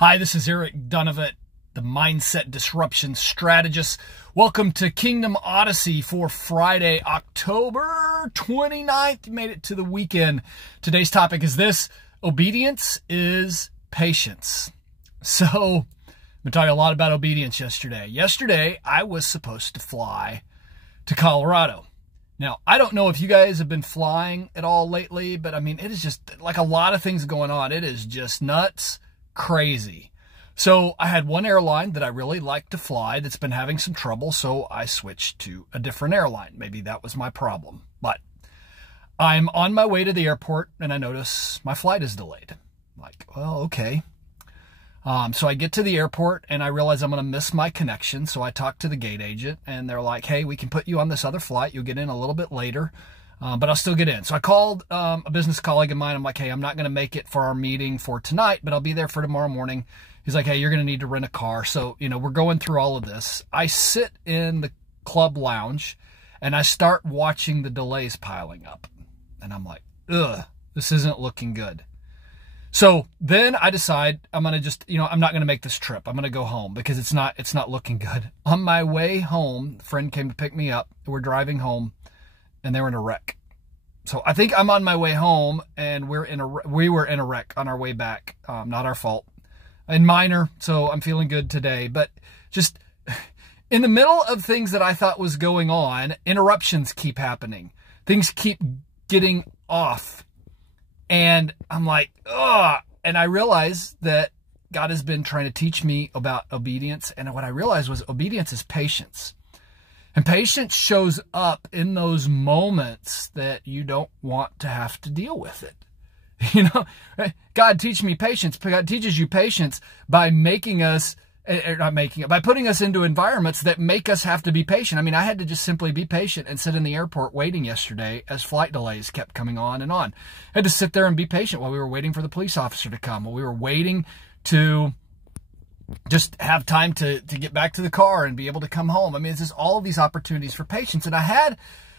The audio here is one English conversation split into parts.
Hi, this is Eric Dunovet, the Mindset Disruption Strategist. Welcome to Kingdom Odyssey for Friday, October 29th. You made it to the weekend. Today's topic is this: obedience is patience. So, I've been talking a lot about obedience yesterday. Yesterday, I was supposed to fly to Colorado. Now, I don't know if you guys have been flying at all lately, but I mean, it is just like a lot of things going on. It is just nuts. Crazy. So I had one airline that I really like to fly that's been having some trouble, so I switched to a different airline. Maybe that was my problem. But I'm on my way to the airport and I notice my flight is delayed. I'm like, well, okay. So I get to the airport and I realize I'm going to miss my connection. So I talk to the gate agent and they're like, hey, we can put you on this other flight. You'll get in a little bit later. But I'll still get in. So I called a business colleague of mine. I'm like, hey, I'm not going to make it for our meeting for tonight, but I'll be there for tomorrow morning. He's like, hey, you're going to need to rent a car. So, we're going through all of this. I sit in the club lounge and I start watching the delays piling up. And I'm like, ugh, this isn't looking good. So then I decide I'm going to just, I'm not going to make this trip. I'm going to go home because it's not looking good. On my way home, a friend came to pick me up. We're driving home. And they were in a wreck. So I think I'm on my way home and we were in a wreck on our way back. Not our fault. And minor, so I'm feeling good today. But just in the middle of things that I thought was going on, interruptions keep happening. Things keep getting off. And I'm like, ugh. And I realized that God has been trying to teach me about obedience. And what I realized was obedience is patience. And patience shows up in those moments that you don't want to have to deal with it. God teach me patience. God teaches you patience by by putting us into environments that make us have to be patient. I mean, I had to just simply be patient and sit in the airport waiting yesterday as flight delays kept coming on and on. I had to sit there and be patient while we were waiting for the police officer to come, while we were waiting to just have time to get back to the car and be able to come home. I mean, it's just all of these opportunities for patience. And I had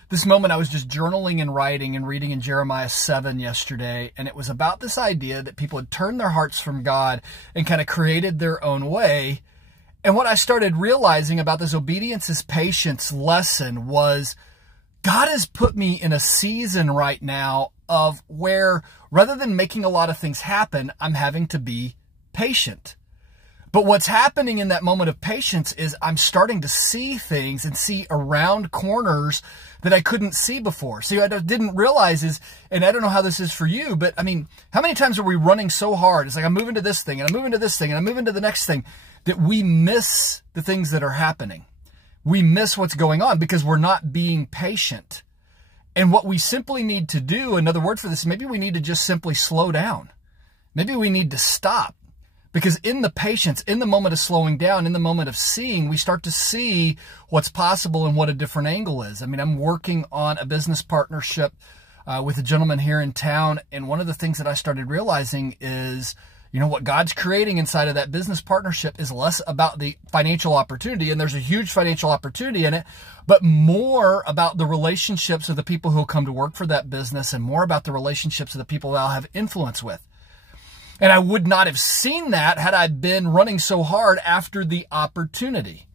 this moment, I was just journaling and writing and reading in Jeremiah 7 yesterday. And it was about this idea that people had turned their hearts from God and kind of created their own way. And what I started realizing about this obedience is patience lesson was God has put me in a season right now of where rather than making a lot of things happen, I'm having to be patient. But what's happening in that moment of patience is I'm starting to see things and see around corners that I couldn't see before. See, what I didn't realize is, and I don't know how this is for you, but I mean, how many times are we running so hard? It's like I'm moving to this thing and I'm moving to this thing and I'm moving to the next thing that we miss the things that are happening. We miss what's going on because we're not being patient. And what we simply need to do, another word for this, maybe we need to just simply slow down. Maybe we need to stop. Because in the patience, in the moment of slowing down, in the moment of seeing, we start to see what's possible and what a different angle is. I mean, I'm working on a business partnership with a gentleman here in town. And one of the things that I started realizing is, what God's creating inside of that business partnership is less about the financial opportunity. And there's a huge financial opportunity in it, but more about the relationships of the people who will come to work for that business and more about the relationships of the people that I'll have influence with. And I would not have seen that had I been running so hard after the opportunity.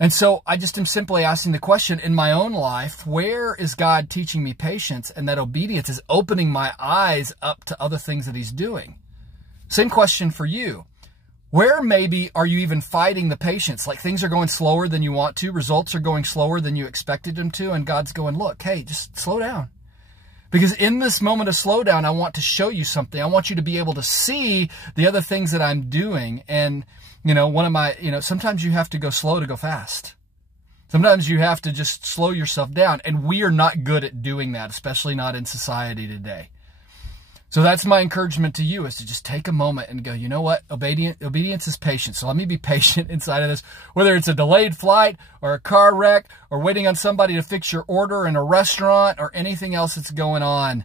And so I just am simply asking the question in my own life, where is God teaching me patience? And that obedience is opening my eyes up to other things that he's doing. Same question for you. Where maybe are you even fighting the patience? Like things are going slower than you want to. Results are going slower than you expected them to. And God's going, look, hey, just slow down. Because in this moment of slowdown, I want to show you something. I want you to be able to see the other things that I'm doing. And, sometimes you have to go slow to go fast. Sometimes you have to just slow yourself down. And we are not good at doing that, especially not in society today. So that's my encouragement to you, is to just take a moment and go, you know what? Obedience is patience. So let me be patient inside of this, whether it's a delayed flight or a car wreck or waiting on somebody to fix your order in a restaurant or anything else that's going on.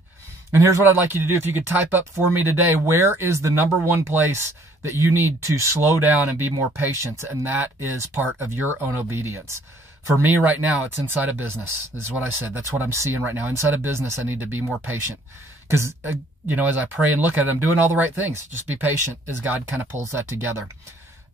And here's what I'd like you to do. If you could type up for me today, where is the number one place that you need to slow down and be more patient? And that is part of your own obedience. For me right now, it's inside a business. This is what I said. That's what I'm seeing right now. Inside a business, I need to be more patient. Because, you know, as I pray and look at it, I'm doing all the right things. Just be patient as God kind of pulls that together.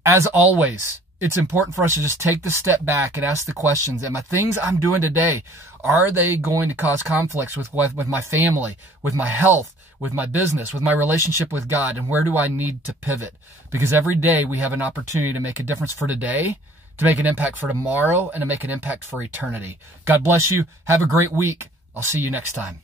As always, it's important for us to just take the step back and ask the questions. Am the things I'm doing today, are they going to cause conflicts with my family, with my health, with my business, with my relationship with God? And where do I need to pivot? Because every day we have an opportunity to make a difference for today, to make an impact for tomorrow, and to make an impact for eternity. God bless you. Have a great week. I'll see you next time.